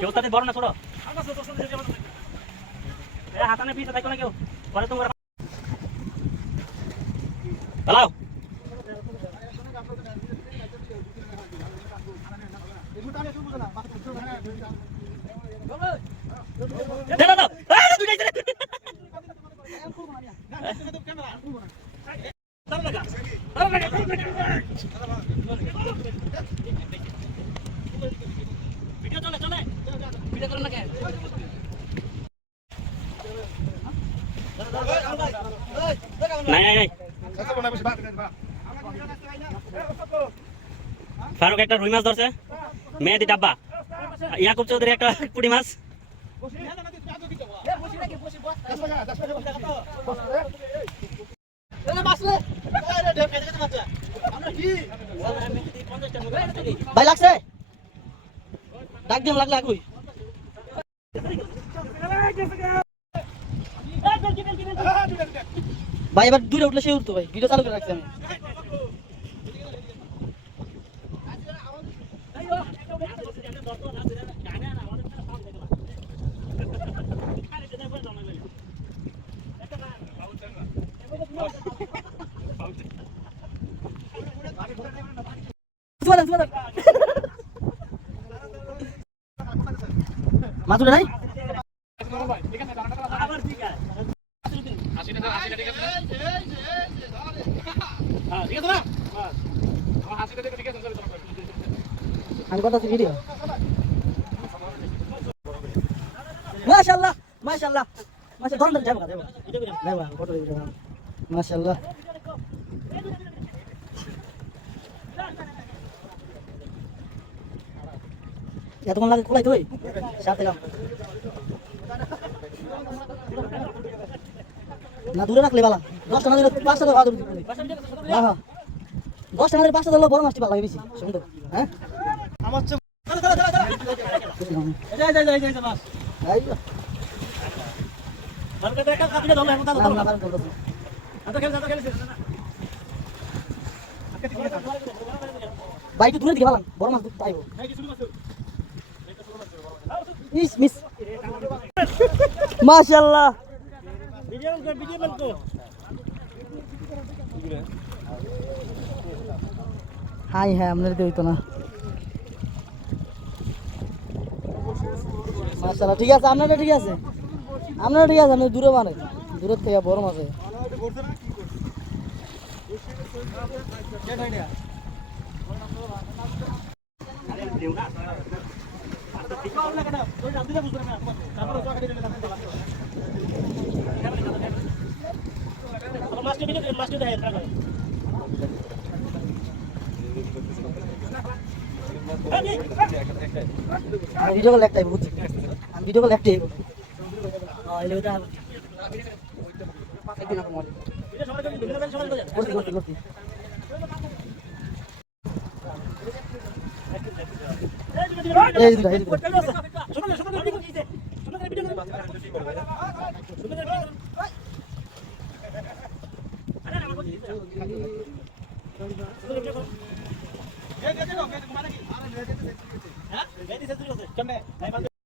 কেউ তাদের বড় না ছোট হাতানে পিছে থাকো না কেউ পরে তোমরা চালাও নাই ফারুক একটা রুই মাছ ধরছে মেহেদি ডাব্বা ইয়াকুব চৌধুরী একটা পুঁটি মাছ ভাই লাগছে ডাক দিম লাগলে আগুই ভাই এবার দূরে উঠলে সে উঠতো ভাই ভিডিও চালু করে রাখছি আমি মাতুলে নাই আমি কথা ভিডিও মাশাআল্লাহ মাশাআল্লাহ মাশাআল্লাহ ধন ধরে যাবো যাবো ফটো দিতে মাশাআল্লাহ এতক্ষণ লাগে খোলাই তুই সাথে দিলাম না দূরে রাখলে বালা 10টা না দিলে 5টা ধরে আদর দিবি হ্যাঁ হ্যাঁ 10টা না দিলে 5টা ধরলে বড় মাছটি ভালো লাগে বেশি সুন্দর হ্যাঁ আমার চল যাই মাছ আইও বলকে দেখা কাটিয়ে দাও এখন দাও না আতো খেলছে ভাই একটু দূরে দিকে ভালো বড় মাছ পাইবো মিস মাশাআল্লাহ ভিডিও কর হাই হ্যাঁ আপনার দিতে না মাশাআল্লাহ ঠিক আছে আপনারা ঠিক আছে আপনি দূরে মানে দূরে থেকে বড় মাছ ভিডিও কল একটাই বুঝছি আমি ভিডিও কল একটাই